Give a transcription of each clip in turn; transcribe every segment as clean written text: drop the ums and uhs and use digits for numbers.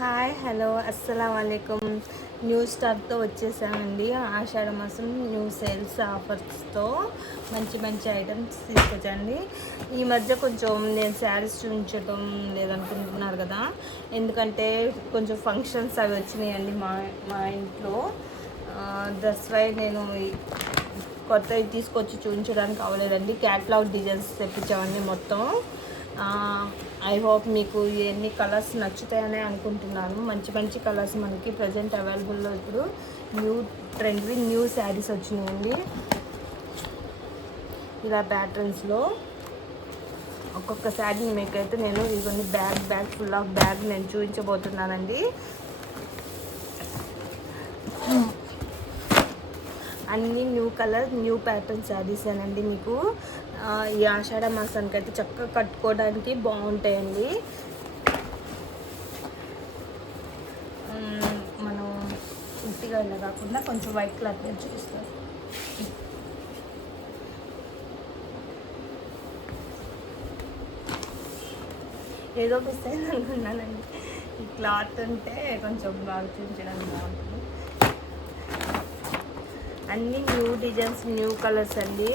Hi hello అస్సలం వాలేకుమ్. New స్టాక్తో వచ్చేసామండి. ఆషాఢ మాసం న్యూ సేల్స్ ఆఫర్స్తో మంచి మంచి ఐటమ్స్ తీసుకొచ్చండి. ఈ మధ్య కొంచెం నేను శారీస్ చూపించటం లేదనుకుంటున్నారు కదా, ఎందుకంటే కొంచెం ఫంక్షన్స్ అవి వచ్చినాయండి మా ఇంట్లో. దట్స్ వై నేను కొత్తవి తీసుకొచ్చి చూపించడానికి అవ్వలేదండి. క్యాట్లాగ్ డిజైన్స్ తెప్పించామండి మొత్తం. ఐ హోప్ మీకు ఎన్ని కలర్స్ నచ్చుతాయని అనుకుంటున్నాను. మంచి మంచి కలర్స్ మనకి ప్రజెంట్ అవైలబుల్లో ఇప్పుడు న్యూ ట్రెండ్వి న్యూ శారీస్ వచ్చినాయండి. ఇలా ప్యాటర్న్స్లో ఒక్కొక్క శారీ మీకైతే నేను ఇవన్నీ బ్యాగ్ ఫుల్ ఆఫ్ బ్యాగ్ నేను చూపించబోతున్నానండి. అన్నీ new colour new pattern saris అనండి. మీకు ఈ ఆషాఢ మాసానికి అయితే చక్కగా కట్టుకోవడానికి బాగుంటాయండి. మనం ఉట్టిగా ఇలా కాకుండా కొంచెం వైట్ క్లాత్ మీద చూపిస్తాం. ఏదో మిస్ అయింది అనుకున్నానండి. ఈ క్లాత్ ఉంటే కొంచెం బాగా చూపించడానికి బాగుంటుంది. అన్నీ న్యూ డిజైన్స్ న్యూ కలర్స్ అండి.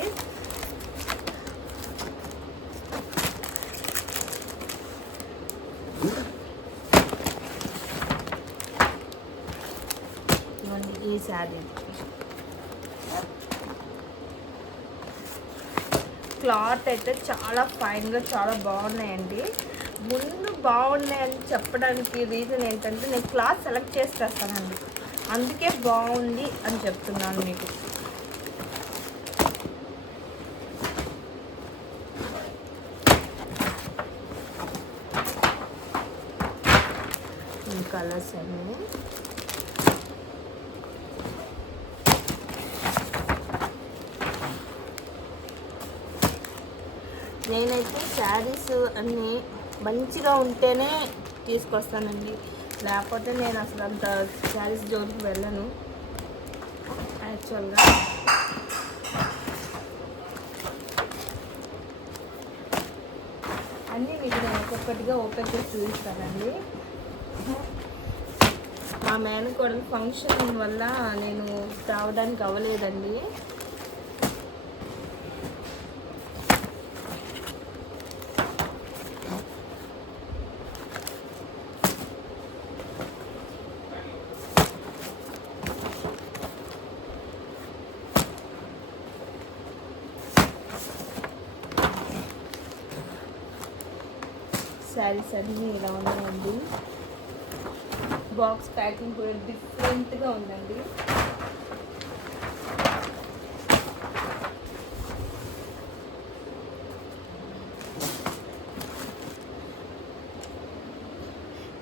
ఈ శారీ క్లాత్ అయితే చాలా ఫైన్గా చాలా బాగున్నాయండి. ముందు బాగున్నాయని చెప్పడానికి రీజన్ ఏంటంటే నేను క్లాత్ సెలెక్ట్ చేస్తానండి, అందుకే బాగుంది అని చెప్తున్నాను మీకు. ఈ కలర్స్ అన్నీ నేనైతే శారీస్ అన్నీ మంచిగా ఉంటేనే తీసుకొస్తానండి, లేకపోతే నేను అసలు అంత శారీస్ జోలికి వెళ్ళను యాక్చువల్గా. అన్నీ మీకు నేను ఒక్కొక్కటిగా ఓపెన్ చేసి చూపిస్తానండి. మా మేనకోడలు ఫంక్షన్ వల్ల నేను రావడానికి అవ్వలేదండి. శారీస్ అన్నీ ఇలా ఉన్నాయండి. బాక్స్ ప్యాకింగ్ కూడా డిఫరెంట్గా ఉందండి.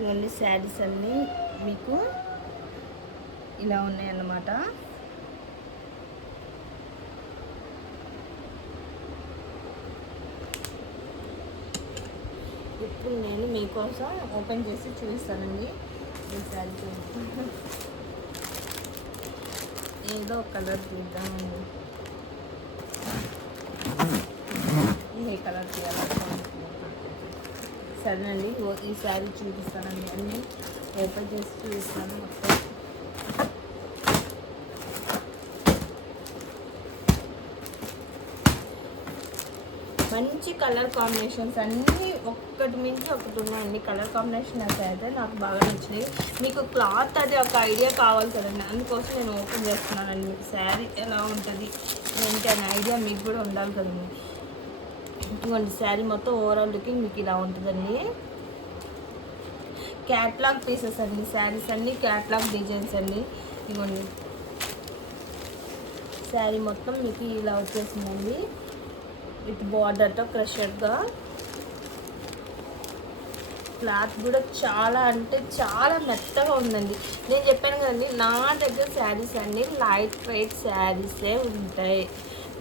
ఇవన్నీ శారీస్ అన్నీ మీకు ఇలా ఉన్నాయన్నమాట. ఇప్పుడు నేను మీకోసం ఓపెన్ చేసి చూపిస్తానండి. ఈ శారీ ఏదో కలర్ తీద్దామండి. ఏ కలర్ తీయాలి సరేనండి. ఈ శారీ చూపిస్తానండి, అన్నీ ఓపెన్ చేసి చూపిస్తాను మొత్తం. మంచి కలర్ కాంబినేషన్స్ అన్నీ ఒక్కటి మించి ఒకటి ఉన్నాయండి. కలర్ కాంబినేషన్ అయితే నాకు బాగా నచ్చినాయి. మీకు క్లాత్ అది ఒక ఐడియా కావాలి కదండి, అందుకోసం నేను ఓపెన్ చేస్తున్నానండి. మీకు శారీ ఎలా ఉంటుంది ఏంటి అనే ఐడియా మీకు కూడా ఉండాలి కదండి. ఇటువంటి శారీ మొత్తం ఓవరాల్ లుకింగ్ మీకు ఇలా ఉంటుందండి. క్యాట్లాగ్ పీసెస్ అండి శారీస్ అన్నీ, క్యాట్లాగ్ డిజైన్స్ అండి. ఇవ్వండి శారీ మొత్తం మీకు ఇలా వచ్చేసిందండి విత్ బార్డర్తో క్రషర్గా. క్లాత్ కూడా చాలా అంటే చాలా మెత్తగా ఉందండి. నేను చెప్పాను కదండి, నా దగ్గర శారీస్ అన్నీ లైట్ వెయిట్ శారీసే ఉంటాయి.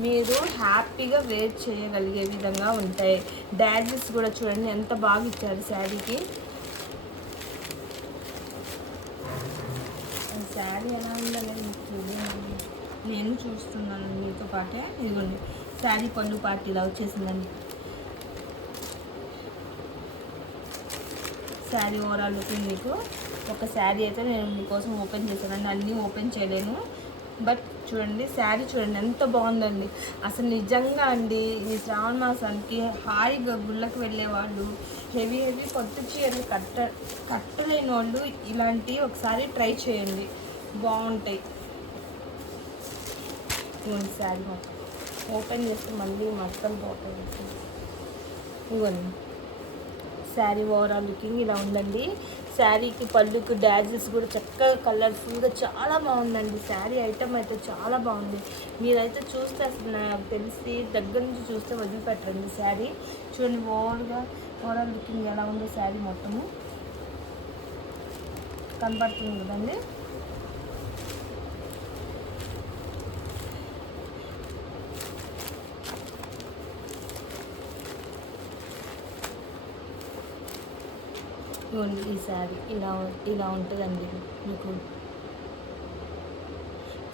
మీరు హ్యాపీగా వేర్ చేయగలిగే విధంగా ఉంటాయి. డాజెస్ కూడా చూడండి ఎంత బాగా ఇచ్చారు శారీకి. శారీ ఎలా ఉందనేది మీకు చూడండి, నేను చూస్తున్నాను మీతో పాటే. ఇదిగోండి శారీ పళ్ళు పార్టీ ఇలా వచ్చేసిందండి. శారీ ఓవరాల్ లుకింగ్ మీకు ఒక శారీ అయితే నేను మీకోసం ఓపెన్ చేశానండి, అన్నీ ఓపెన్ చేయలేను. బట్ చూడండి శారీ చూడండి ఎంత బాగుందండి. అసలు నిజంగా అండి ఈ శ్రావణ మాసానికి హాయిగా గుళ్ళకి వెళ్ళే వాళ్ళు, హెవీ కొత్త చీరలు కట్టలేని వాళ్ళు ఇలాంటి ఒకసారి ట్రై చేయండి, బాగుంటాయి. శారీ మొత్తం ఓపెన్ చేస్తే మళ్ళీ మక్కలు పోతాయి. ఇవ్వండి శారీ ఓవరాల్ లుకింగ్ ఇలా ఉందండి. శారీకి పళ్ళుకి డాజెస్ కూడా చక్కగా కలర్ఫుల్గా చాలా బాగుందండి. శారీ ఐటమ్ అయితే చాలా బాగుంది. మీరైతే చూస్తే అసలు నాకు తెలిసి దగ్గర నుంచి చూస్తే వదిలిపెట్టండి. శారీ చూడండి ఓవరాల్ లుకింగ్ ఎలా ఉందో శారీ మొత్తము కనపడుతుంది కదండి. ఈ శారీ ఇలా ఉంటుందండి. మీకు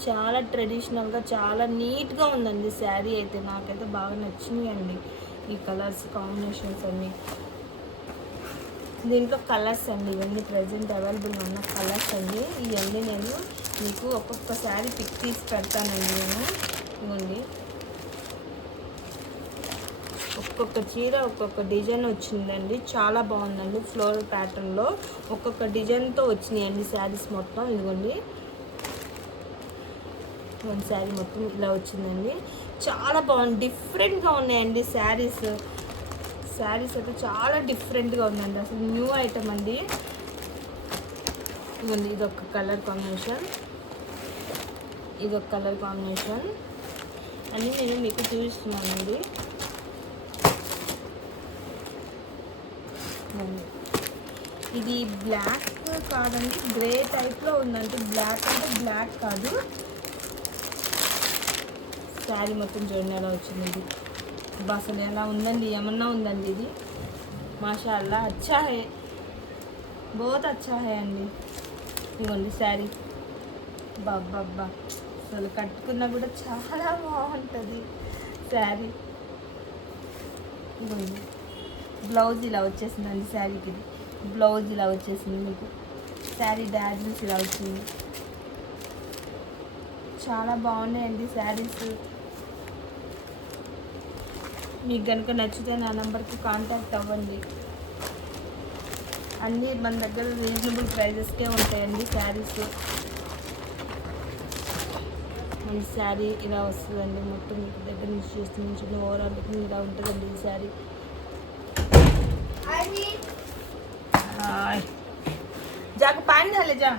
చాలా ట్రెడిషనల్గా చాలా నీట్గా ఉందండి శారీ అయితే. నాకైతే బాగా నచ్చినాయి అండి ఈ కలర్స్ కాంబినేషన్స్ అన్నీ. దీంట్లో కలర్స్ అండి ఇవన్నీ ప్రజెంట్ అవైలబుల్ ఉన్న కలర్స్ అండి. ఇవన్నీ నేను మీకు ఒక్కొక్క శారీ పిక్ తీసి పెడతానండి. నేను ఇవ్వండి ఒక్కొక్క చీర ఒక్కొక్క డిజైన్ వచ్చిందండి, చాలా బాగుందండి. ఫ్లోరల్ ప్యాటర్న్లో ఒక్కొక్క డిజైన్తో వచ్చినాయండి శారీస్ మొత్తం. ఇదిగోండి శారీ మొత్తం ఇలా వచ్చిందండి, చాలా బాగుంది. డిఫరెంట్గా ఉన్నాయండి శారీస్ అయితే చాలా డిఫరెంట్గా ఉందండి. అసలు న్యూ ఐటమ్ అండి. ఇదిగోండి ఇదొక కలర్ కాంబినేషన్, ఇదొక కలర్ కాంబినేషన్ అని నేను మీకు చూపిస్తున్నానండి. ఇది బ్లాక్ కాదండి, గ్రే టైప్లో ఉందండి. బ్లాక్ అంటే బ్లాక్ కాదు. శారీ మొత్తం చూడండి ఎలా వచ్చింది. ఇది అసలు ఎలా ఉందండి, ఏమన్నా ఉందండి ఇది. మాషాల్లా అచ్చా హే, బహుత్ అచ్చా హే అండి. ఇవ్వండి శారీ బాబ్బా అసలు కట్టుకున్నా కూడా చాలా బాగుంటుంది శారీ. ఇవ్వండి బ్లౌజ్ ఇలా వచ్చేసిందండి శారీకి. బ్లౌజ్ ఇలా వచ్చేసింది మీకు. శారీ డాజిల్స్ ఇలా వచ్చింది. చాలా బాగున్నాయండి శారీస్. మీకు కనుక నచ్చితే నా నెంబర్కి కాంటాక్ట్ అవ్వండి. అన్నీ మన దగ్గర రీజనబుల్ ప్రైజెస్కే ఉంటాయండి శారీస్. మన శారీ ఇలా వస్తుందండి మొత్తం. మీకు దగ్గర నుంచి చూస్తుంది ఓవరాల్ ఇలా ఉంటుందండి ఈ శారీ. जाके पानी डाले जा,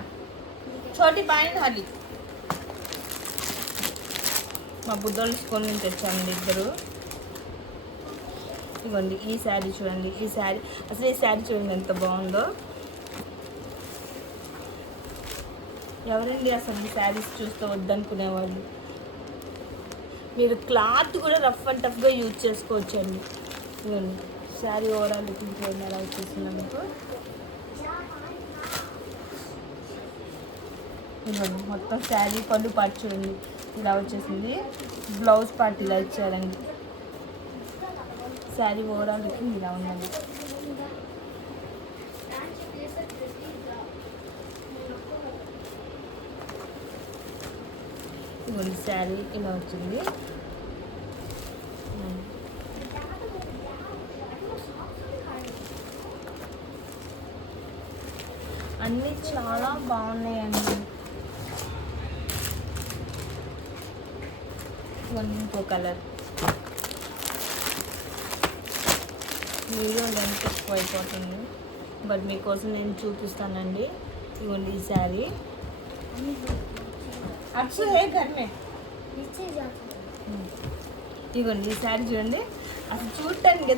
छोटी पानी डाली. మా బుద్ధోళ్ళు స్కూల్ నుంచి తెచ్చామండి ఇద్దరు. ఇవ్వండి ఈ శారీ చూడండి. ఈ శారీ అసలు ఈ శారీ చూడండి ఎంత బాగుందో. ఎవరండి అసలు ఈ శారీస్ చూస్తే వద్దనుకునేవాళ్ళు. మీరు క్లాత్ కూడా రఫ్ అండ్ టఫ్గా యూజ్ చేసుకోవచ్చండి. ఇవ్వండి శారీ ఓవరాల్ లుకింగ్ చూడండి ఎలా వచ్చేసిందా మీకు. ఇవ్వండి మొత్తం శారీ పళ్ళు పార్ట్ చూడండి ఇలా వచ్చేసింది. బ్లౌజ్ పార్ట్ ఇలా ఇచ్చారండి. శారీ ఓవరాల్ లుకింగ్ ఇలా ఉందండి. ఇవ్వండి శారీ ఇలా వచ్చింది. అన్నీ చాలా బాగున్నాయండి. ఇంకో కలర్ వీడియో లెంత్ ఎక్కువ అయిపోతుంది, బట్ మీకోసం నేను చూపిస్తానండి. ఇవ్వండి ఈ శారీ. ఇవ్వండి ఈ శారీ చూడండి. అసలు చూడటానికి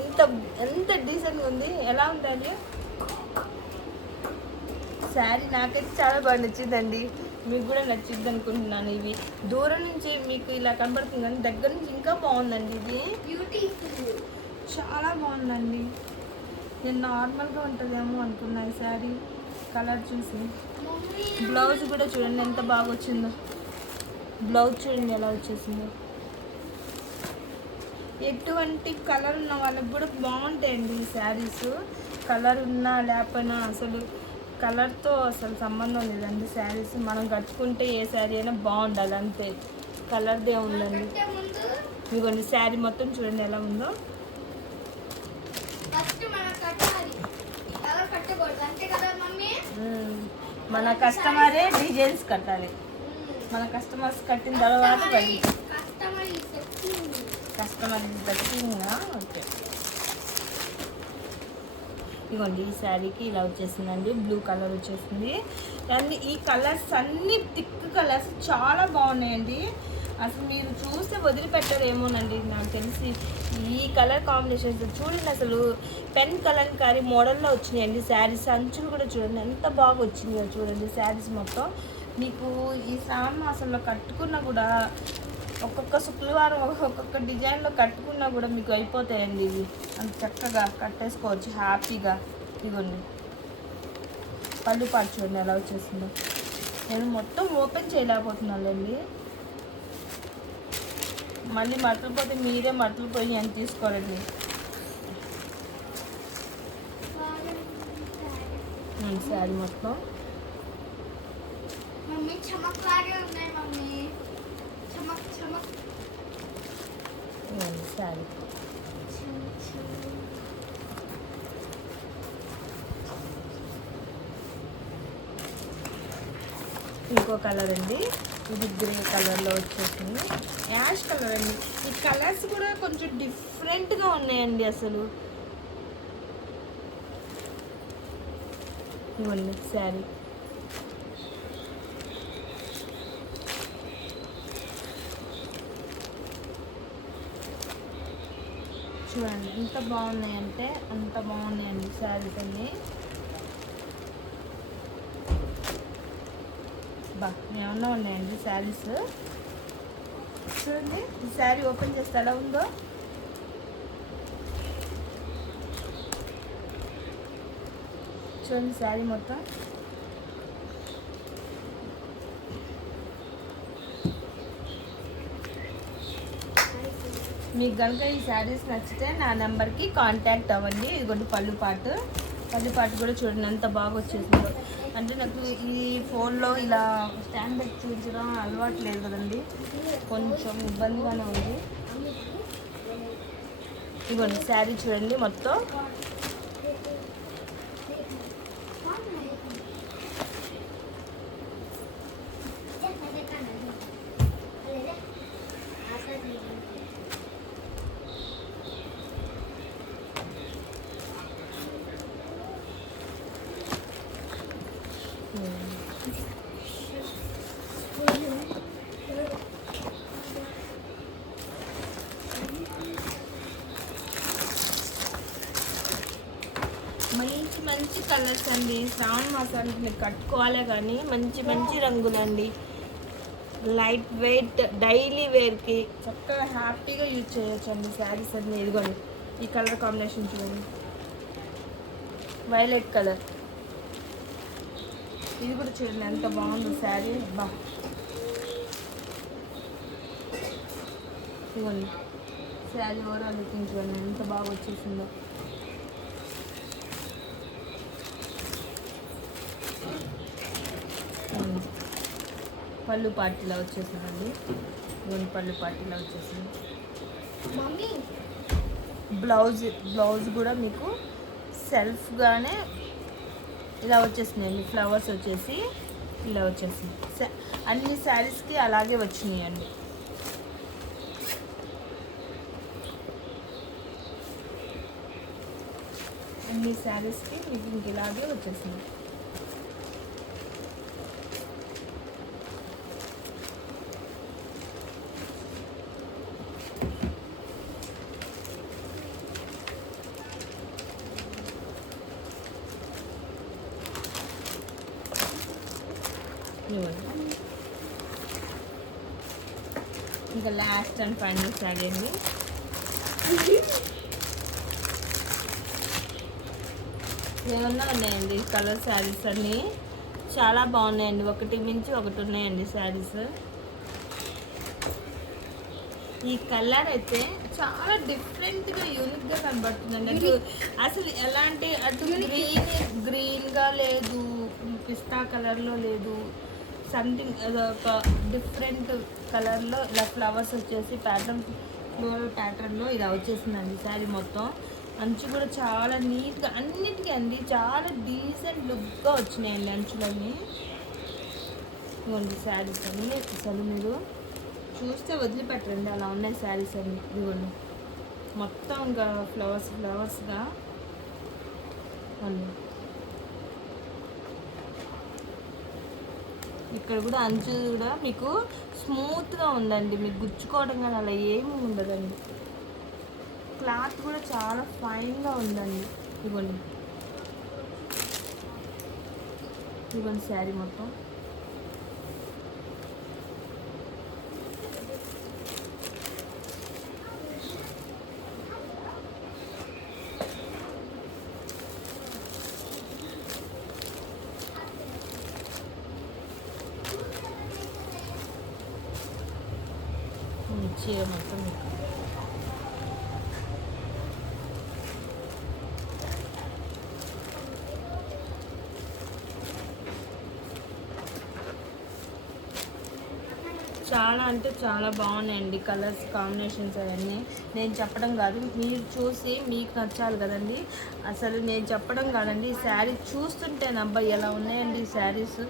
ఎంత డీసెంట్గా ఉంది. ఎలా ఉందండి శారీ? నాకైతే చాలా బాగా నచ్చిందండి. మీకు కూడా నచ్చింది అనుకుంటున్నాను. ఇవి దూరం నుంచి మీకు ఇలా కనబడుతుంది కానీ దగ్గర నుంచి ఇంకా బాగుందండి. ఇది బ్యూటిఫుల్, చాలా బాగుందండి. నేను నార్మల్గా ఉంటుందేమో అనుకున్నా ఈ శారీ కలర్ చూసి. బ్లౌజ్ కూడా చూడండి ఎంత బాగా వచ్చిందో. బ్లౌజ్ చూడండి ఎలా వచ్చేసిందో. ఎటువంటి కలర్ ఉన్న వాళ్ళకి కూడా బాగుంటాయండి ఈ శారీస్. కలర్ ఉన్నా లేకపోయినా అసలు కలర్తో అసలు సంబంధం లేదండి. శారీస్ మనం కట్టుకుంటే ఏ శారీ అయినా బాగుండాలి అంతే, కలర్దే ఉందండి. ఇదిగోండి శారీ మొత్తం చూడండి ఎలా ఉందో. మన కస్టమరే డిజైన్స్ కట్టాలి. మన కస్టమర్స్ కట్టిన తర్వాత కస్టమర్ దక్కిందా. ఓకే, ఇదిగోండి ఈ శారీకి ఇలా వచ్చేసిందండి, బ్లూ కలర్ వచ్చేసింది. అండ్ ఈ కలర్స్ అన్ని థిక్ కలర్స్ చాలా బాగున్నాయండి. అసలు మీరు చూస్తే వదిలిపెట్టారేమోనండి నాకు తెలిసి. ఈ కలర్ కాంబినేషన్స్ చూడండి, అసలు పెన్ కలంకారీ మోడల్లో వచ్చినాయండి శారీస్. అంచులు కూడా చూడండి ఎంత బాగా వచ్చినాయో చూడండి శారీస్ మొత్తం. మీకు ఈ శ్రావణ మాసంలో కట్టుకున్నా కూడా ఒక్కొక్క శుక్రవారం ఒక్కొక్క డిజైన్లో కట్టుకున్నా కూడా మీకు అయిపోతాయండి ఇవి. అంత చక్కగా కట్టేసుకోవచ్చు హ్యాపీగా. ఇవ్వండి పళ్ళు పాటు చూడండి ఎలా వచ్చేసిందో. నేను మొత్తం ఓపెన్ చేయలేకపోతున్నానండి, మళ్ళీ మట్టలు పోతే మీరే మట్టలు పోయి అని తీసుకోరండి. శారీ మొత్తం శారీ ఇంకో కలర్ అండి, ఇది గ్రే కలర్లో వచ్చేసింది, యాష్ కలర్ అండి. ఈ కలర్స్ కూడా కొంచెం డిఫరెంట్గా ఉన్నాయండి అసలు. ఇవ్వండి శారీ చూడండి ఎంత బాగున్నాయంటే అంత బాగున్నాయండి శారీస్ అన్నీ. ఏమన్నా ఉన్నాయండి శారీస్. చూడండి ఈ శారీ ఓపెన్ చేస్తే ఎలా ఉందో. చూడండి శారీ మొత్తం. మీకు కనుక ఈ శారీస్ నచ్చితే నా నెంబర్కి కాంటాక్ట్ అవ్వండి. ఇదిగోండి పళ్ళు పాటు కూడా చూడండి ఎంత బాగా వచ్చేసిందో. అంటే నాకు ఈ ఫోన్లో ఇలా స్టాండ్ పెట్టి చూపించడం అలవాటు లేదు కదండి, కొంచెం ఇబ్బందిగానే ఉంది. ఇదిగోండి శారీ చూడండి మొత్తం. మంచి మంచి కలర్స్ అండి. శ్రావణ మాసానికి మీరు కట్టుకోవాలే కానీ మంచి మంచి రంగులండి. లైట్ వెయిట్ డైలీ వేర్కి చక్కగా హ్యాపీగా యూజ్ చేయొచ్చు అండి శారీస్ అన్నీ. ఇదిగోండి ఈ కలర్ కాంబినేషన్ చూడండి, వైలెట్ కలర్. ఇది కూడా చూడండి ఎంత బాగుంది శారీ. ఇదిగోండి శారీ ఓవరాల్ లుకింగ్ చూడండి ఎంత బాగా వచ్చేసిందో. పళ్ళు పార్టీలా వచ్చేసిందండి, పళ్ళు పార్టీలా వచ్చేసింది. బ్లౌజ్ కూడా మీకు సెల్ఫ్గానే ఇలా వచ్చేసినాయండి, ఫ్లవర్స్ వచ్చేసి ఇలా వచ్చేసింది. అన్ని శారీస్కి అలాగే వచ్చినాయండి. అన్ని శారీస్కి మీకు ఇంక ఇలాగే వచ్చేసింది. ఇంకా లాస్ట్ అండ్ ఫైనల్ శారీ అండి. ఏమన్నా ఉన్నాయండి కలర్ శారీస్ అన్నీ చాలా బాగున్నాయండి, ఒకటి మించి ఒకటి ఉన్నాయండి శారీస్. ఈ కలర్ అయితే చాలా డిఫరెంట్గా యూనిక్గా కనబడుతుందండి. అటు అసలు ఎలాంటి అటు గ్రీన్గా లేదు, పిస్తా కలర్లో లేదు, సంథింగ్ ఒక డిఫరెంట్ కలర్లో ఇలా ఫ్లవర్స్ వచ్చేసి ప్యాటర్న్, ఫ్లోరల్ ప్యాటర్న్లో ఇలా వచ్చేసిందండి శారీ మొత్తం. అంచు కూడా చాలా నీట్గా అన్నిటికీ అండి చాలా డీసెంట్ లుక్గా వచ్చినాయండి అంచులన్నీ. ఇవ్వండి శారీస్ అన్నీ అసలు మీరు చూస్తే వదిలిపెట్టండి, అలా ఉన్నాయి శారీస్ అన్నీ. ఇవ్వండి మొత్తం ఇంకా ఫ్లవర్స్గా ఉంది. ఇక్కడ కూడా అంచు కూడా మీకు స్మూత్గా ఉందండి, మీకు గుచ్చుకోవడం కానీ అలా ఏమీ ఉండదండి. క్లాత్ కూడా చాలా ఫైన్గా ఉందండి. ఇవ్వండి శారీ మొత్తం. చీర మొత్తం చాలా అంటే చాలా బాగున్నాయండి కలర్స్ కాంబినేషన్స్ అవన్నీ. నేను చెప్పడం కాదు, మీరు చూసి మీకు నచ్చాలి కదండి. అసలు నేను చెప్పడం కాదండి, ఈ శారీ చూస్తుంటే నబ్బా ఎలా ఉన్నాయండి ఈ శారీస్,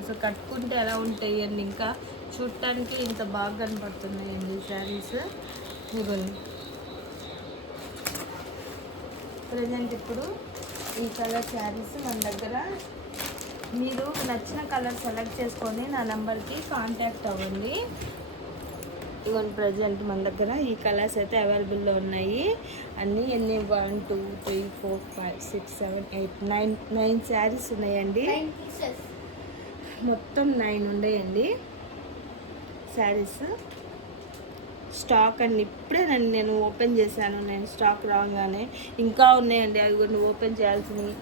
అసలు కట్టుకుంటే ఎలా ఉంటాయి అండి, ఇంకా చూడటానికి ఇంత బాగా కనపడుతున్నాయండి ఈ శారీస్. ఇవ్వండి ప్రజెంట్ ఇప్పుడు ఈ కలర్ శారీస్ మన దగ్గర. మీరు నచ్చిన కలర్ సెలెక్ట్ చేసుకొని నా నెంబర్కి కాంటాక్ట్ అవ్వండి. ఇవన్నీ ప్రజెంట్ మన దగ్గర ఈ కలర్స్ అయితే అవైలబుల్లో ఉన్నాయి. అన్నీ 1 2 3 4 5 6 7 8 9 శారీస్ ఉన్నాయండి. మొత్తం 9 ఉన్నాయండి శారీస్. స్టాక్ అండి ఇప్పుడే నేను ఓపెన్ చేశాను, నేను స్టాక్ రాగానే. ఇంకా ఉన్నాయండి అవి కొన్ని ఓపెన్ చేయాల్సినవి.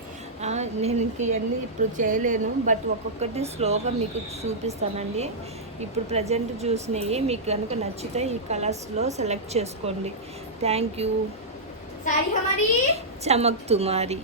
నేను ఇంక ఇవన్నీ ఇప్పుడు చేయలేను, బట్ ఒక్కొక్కటి స్లోగా మీకు చూపిస్తానండి. ఇప్పుడు ప్రజెంట్ చూసినవి మీకు కనుక నచ్చితే ఈ కలర్స్లో సెలెక్ట్ చేసుకోండి. Thank you. చమక్ తుమారి.